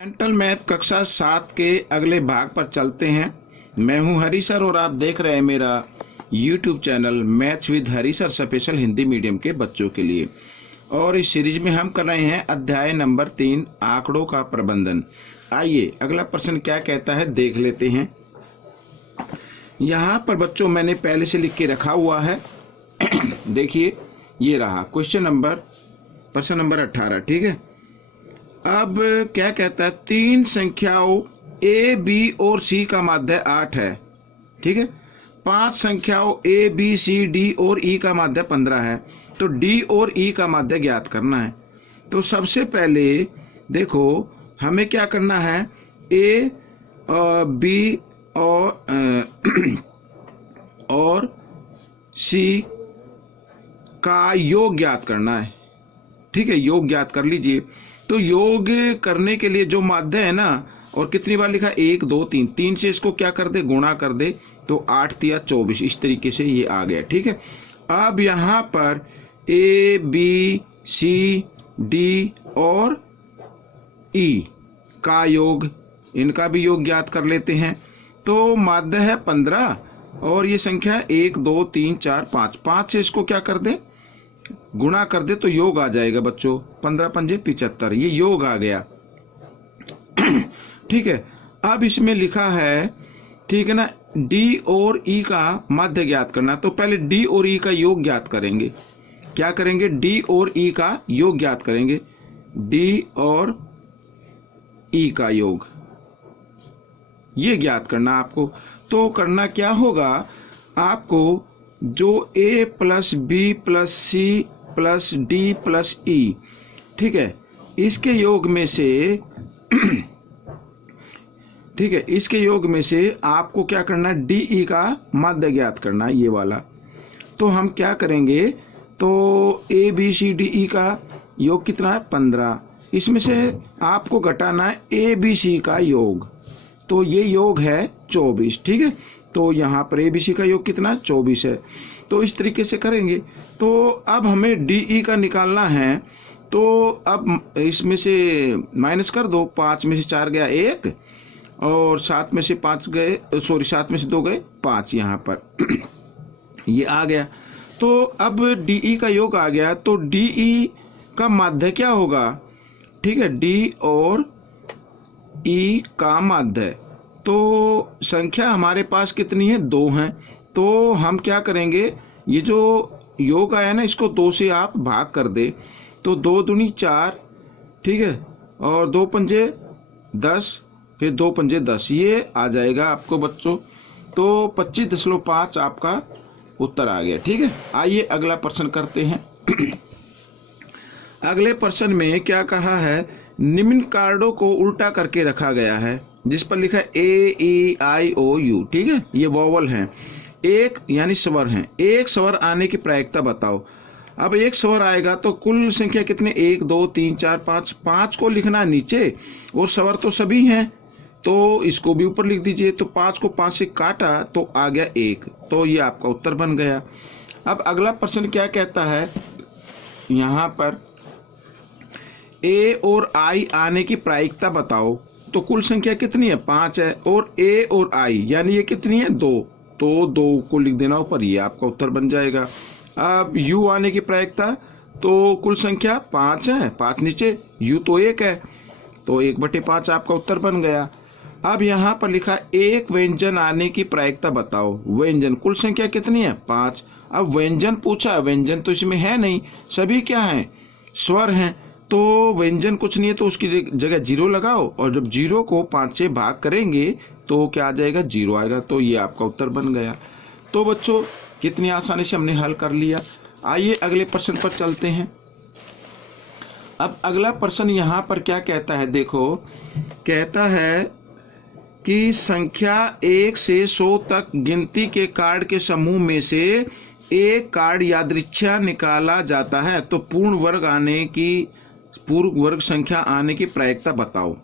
Mental math कक्षा 7 के अगले भाग पर चलते हैं। मैं हूं हरी सर और आप देख रहे हैं मेरा YouTube channel maths with Hari sir special Hindi medium के बच्चों के लिए। और इस सीरीज में हम कर रहे हैं अध्याय नंबर 3 आंकड़ों का प्रबंधन। आइए अगला प्रश्न क्या कहता है देख लेते हैं। यहाँ पर बच्चों मैंने पहले से लिख के रखा हुआ है देखिए ये रहा प्रश्न नंबर 18। ठीक है, अब क्या कहता है, तीन संख्याओं ए बी और सी का माध्य 8 है। ठीक है, पांच संख्याओं ए बी सी डी और ई का माध्य 15 है। तो डी और ई का माध्य ज्ञात करना है। तो सबसे पहले देखो हमें क्या करना है, ए बी और सी का योग ज्ञात करना है। ठीक है, योग ज्ञात कर लीजिए। तो योग करने के लिए जो माध्य है ना, और कितनी बार लिखा, 1 2 3, 3 से इसको क्या कर दे, गुणा कर दे, तो 8 तिया 24, इस तरीके से ये आ गया। ठीक है, अब यहाँ पर ए बी सी डी और ई का योग, इनका भी योग ज्ञात कर लेते हैं। तो माध्य है 15 और ये संख्या 1 2 3 4 5, 5 से इसको क्या कर दे, गुणा कर दे, तो योग आ जाएगा बच्चों, 15 पंजे 75, ये योग आ गया। ठीक है, अब इसमें लिखा है, ठीक है ना, डी और ई का माध्य ज्ञात करना। तो पहले डी और ई का योग ज्ञात करेंगे। क्या करेंगे, डी और ई का योग ज्ञात करेंगे। डी और ई का योग ये ज्ञात करना आपको। तो करना क्या होगा, आपको जो a plus B plus C plus D plus E, ठीक है, इसके योग में से ठीक है, इसके योग में से आपको क्या करना है, डी ई का माध्य ज्ञात करना है, ये वाला। तो हम क्या करेंगे, तो A B C D E का योग कितना है, 15। इसमें से आपको घटाना है ए बी सी का योग, तो ये योग है 24। ठीक है, तो यहाँ पर ए बी सी का योग कितना है, 24 है। तो इस तरीके से करेंगे। तो अब हमें डी ई का निकालना है। तो अब इसमें से माइनस कर दो, 5 में से 4 गया 1 और 7 में से 5 गए, सॉरी 7 में से 2 गए 5, यहाँ पर ये आ गया। तो अब डी ई का योग आ गया। तो डी ई का माध्य क्या होगा, ठीक है, डी और ई का माध्य। तो संख्या हमारे पास कितनी है, 2 हैं। तो हम क्या करेंगे, ये जो योग आया ना, इसको 2 से आप भाग कर दे, तो 2 दूनी 4, ठीक है, और 2 पंजे 10, फिर 2 पंजे 10, ये आ जाएगा आपको बच्चों। तो 25.5 आपका उत्तर आ गया। ठीक है, आइए अगला प्रश्न करते हैं। अगले प्रश्न में क्या कहा है, निम्न कार्डों को उल्टा करके रखा गया है, जिस पर लिखा है ए ई आई ओ यू। ठीक है, ये वोवल हैं, एक यानी स्वर हैं। एक स्वर आने की प्रायिकता बताओ। अब एक स्वर आएगा तो कुल संख्या कितने, 1 2 3 4 5, 5 को लिखना नीचे और स्वर तो सभी हैं, तो इसको भी ऊपर लिख दीजिए। तो 5 को 5 से काटा तो आ गया 1, तो ये आपका उत्तर बन गया। अब अगला प्रश्न क्या कहता है, यहाँ पर ए और आई आने की प्रायिकता बताओ। तो कुल संख्या कितनी है, 5 है, और ए और आई यानी ये कितनी है, 2, तो 2 को लिख देना ऊपर, ये आपका उत्तर बन जाएगा। अब यू आने की प्रायिकता, तो कुल संख्या 5 है, 5 नीचे, यू तो 1 है, तो 1/5 आपका उत्तर बन गया। अब यहाँ पर लिखा एक व्यंजन आने की प्रायिकता बताओ। व्यंजन, कुल संख्या कितनी है, 5। अब व्यंजन पूछा, व्यंजन तो इसमें है नहीं, सभी क्या हैं, स्वर हैं, तो व्यंजन कुछ नहीं है, तो उसकी जगह 0 लगाओ, और जब 0 को 5 से भाग करेंगे तो क्या आ जाएगा, 0 आएगा, तो ये आपका उत्तर बन गया। तो बच्चों कितनी आसानी से हमने हल कर लिया। आइए अगले प्रश्न पर चलते हैं। अब अगला प्रश्न यहाँ पर क्या कहता है, देखो कहता है कि संख्या 1 से 100 तक गिनती के कार्ड के समूह में से एक कार्ड यादृच्छा निकाला जाता है, तो पूर्ण वर्ग संख्या आने की प्रायिकता बताओ।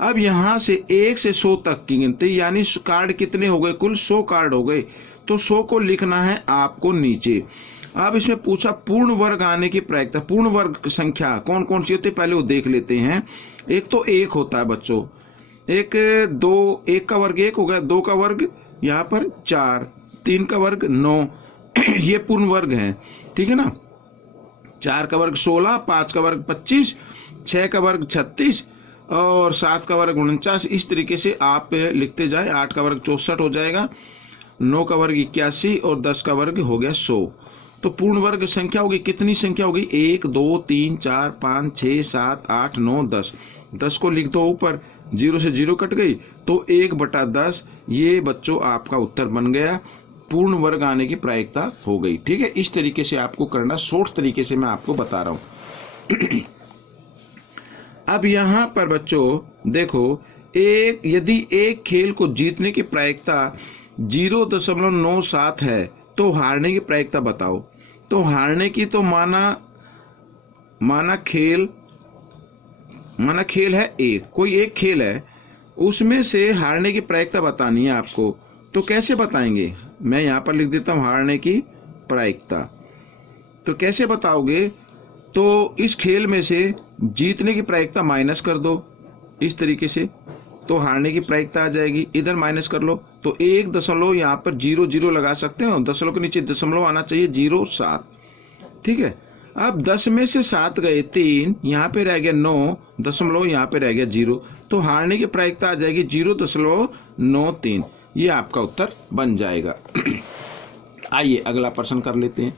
अब यहाँ से 1 से 100 तक की गिनती, यानी कार्ड कितने हो गए, कुल 100 कार्ड हो गए, तो 100 को लिखना है आपको नीचे। अब इसमें पूछा पूर्ण वर्ग आने की प्रायिकता। पूर्ण वर्ग संख्या कौन कौन सी होती है पहले वो देख लेते हैं। एक तो 1 होता है बच्चों, एक 2, 1 का वर्ग 1 हो गया, 2 का वर्ग यहाँ पर 4, 3 का वर्ग 9 ये पूर्ण वर्ग है, ठीक है ना। 4 का वर्ग 16, 5 का वर्ग 25, 6 का वर्ग 36 और 7 का वर्ग 49। इस तरीके से आप लिखते जाए। 8 का वर्ग 64 हो जाएगा, 9 का वर्ग 81 और 10 का वर्ग हो गया 100। तो पूर्ण वर्ग संख्या होगी, कितनी संख्या होगी? 1 2 3 4 5 6 7 8 9 10। 10 को लिख दो ऊपर, 0 से 0 कट गई तो 1/10। ये बच्चों आपका उत्तर बन गया, पूर्ण वर्ग आने की प्रायिकता हो गई। ठीक है, इस तरीके से आपको करना, शॉर्ट तरीके से मैं आपको बता रहा हूं। अब यहां पर बच्चों देखो, यदि एक खेल को जीतने की प्रायिकता 0.97 है तो हारने की प्रायिकता बताओ। तो हारने की तो माना खेल है एक, कोई एक खेल है, उसमें से हारने की प्रायिकता बतानी है आपको। तो कैसे बताएंगे? मैं यहां पर लिख देता हूं हारने की प्रायिकता। तो कैसे बताओगे? तो इस खेल में से जीतने की प्रायिकता माइनस कर दो इस तरीके से, तो हारने की प्रायिकता आ जाएगी। इधर माइनस कर लो तो 1 दशमलव यहाँ पर 0 लगा सकते हो, दशमलव के नीचे दशमलव आना चाहिए, 0.7। ठीक है, अब 10 में से 7 गए 3, यहाँ पे रह गया 9 दशमलव, यहाँ पे रह गया 0, तो हारने की प्रायिकता आ जाएगी 0.93। ये आपका उत्तर बन जाएगा। आइए अगला प्रश्न कर लेते हैं।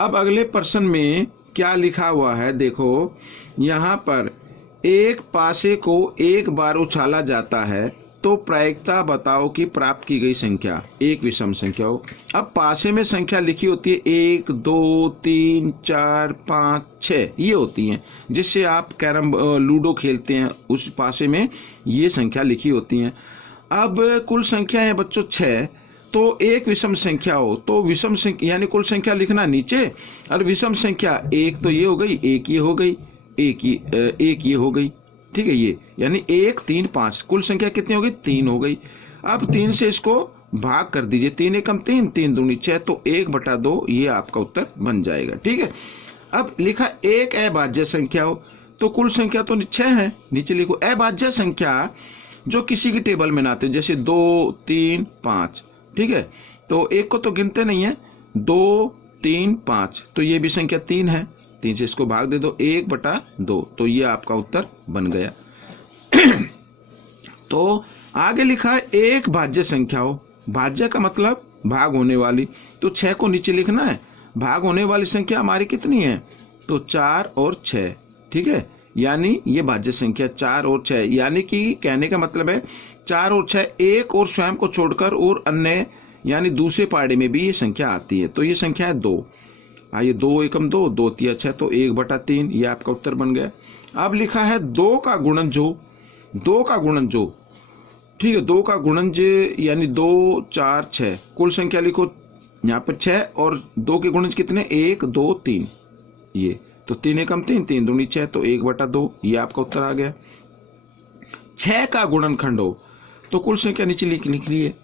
अब अगले प्रश्न में क्या लिखा हुआ है देखो, यहाँ पर एक पासे को एक बार उछाला जाता है तो प्रायिकता बताओ कि प्राप्त की गई संख्या एक विषम संख्या हो। अब पासे में संख्या लिखी होती है 1 2 3 4 5 6 ये होती हैं, जिससे आप कैरम लूडो खेलते हैं, उस पासे में ये संख्या लिखी होती हैं। अब कुल संख्या है बच्चों 6, तो एक विषम संख्या हो तो विषम संख्या यानी कुल संख्या लिखना नीचे, और विषम संख्या एक तो ये हो गई, एक ये हो गई, एक ये हो गई। ठीक है, ये यानी 1 3 5 कुल संख्या कितनी हो गई? 3 हो गई। अब 3 से इसको भाग कर दीजिए, 3 एकम 3, 3 दूनी 6, तो 1/2 ये आपका उत्तर बन जाएगा। ठीक है, अब लिखा एक अभाज्य संख्या हो, तो कुल संख्या तो 6 है, नीचे लिखो अभाज्य संख्या जो किसी की टेबल में ना आते, जैसे 2 3 5। ठीक है, तो एक को तो गिनते नहीं है, 2 3 5, तो ये भी संख्या 3 है, 3 से इसको भाग दे दो, 1/2, तो ये आपका उत्तर बन गया। तो आगे लिखा है एक भाज्य संख्या हो, भाज्य का मतलब भाग होने वाली, तो 6 को नीचे लिखना है। भाग होने वाली संख्या हमारी कितनी है? तो 4 और 6। ठीक है, यानी ये भाज्य संख्या 4 और 6, यानी कि कहने का मतलब है 4 और 6 एक और स्वयं को छोड़कर और अन्य यानी दूसरे पाड़े में भी ये संख्या आती है, तो ये संख्या है 2। आइए 2 एकम 2, 2 तिया 6, तो 1/3 ये आपका उत्तर बन गया। अब लिखा है 2 का गुणनजो, 2 का गुणनजो। ठीक है, 2 का गुणनज यानी 2 4 6, कुल संख्या लिखो यहाँ पर 6 और 2 के गुणज कितने? 1 2 3, ये तो 3 एकम 3, 3 दूनी 6, तो 1/2 ये आपका उत्तर आ गया। 6 का गुणनखंड हो तो कुल संख्या नीचे लिख लीजिए।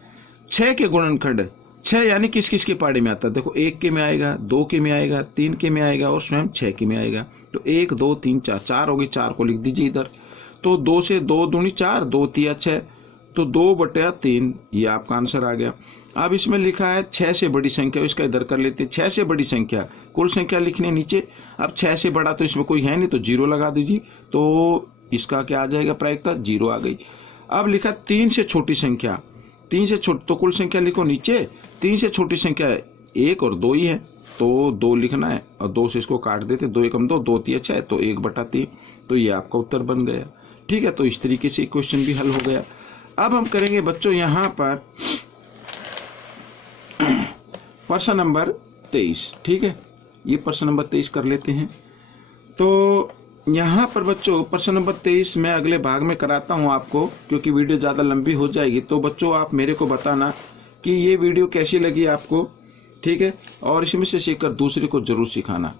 6 के गुणनखंड, 6 यानी किस किस के पाड़े में आता है? देखो 1 के में आएगा, 2 के में आएगा, 3 के में आएगा और स्वयं 6 के में आएगा, तो 1 2 3 4, 4 होगी, 4 को लिख दीजिए इधर। तो 2 से 2 दूनी 4, 2 तिया 6, तो 2/3 ये आपका आंसर आ गया। अब इसमें लिखा है 6 से बड़ी संख्या, इसका इधर कर लेते हैं। 6 से बड़ी संख्या, कुल संख्या लिखने नीचे। अब 6 से बड़ा तो इसमें कोई है नहीं, तो 0 लगा दीजिए, तो इसका क्या आ जाएगा? प्रायिकता 0 आ गई। अब लिखा 3 से छोटी संख्या, 3 से छोटी, तो कुल संख्या लिखो नीचे। 3 से छोटी संख्या 1 और 2 ही है, तो 2 लिखना है, और 2 से इसको काट देते, 2 एकम 2, 2 तिया 6, तो 1/3, तो ये आपका उत्तर बन गया। ठीक है, तो इस तरीके से क्वेश्चन भी हल हो गया। अब हम करेंगे बच्चों यहाँ पर प्रश्न नंबर 23। ठीक है, ये प्रश्न नंबर 23 कर लेते हैं। तो यहाँ पर बच्चों प्रश्न नंबर 23 मैं अगले भाग में कराता हूँ आपको, क्योंकि वीडियो ज़्यादा लंबी हो जाएगी। तो बच्चों आप मेरे को बताना कि ये वीडियो कैसी लगी आपको। ठीक है, और इसमें से सीखकर दूसरे को जरूर सिखाना।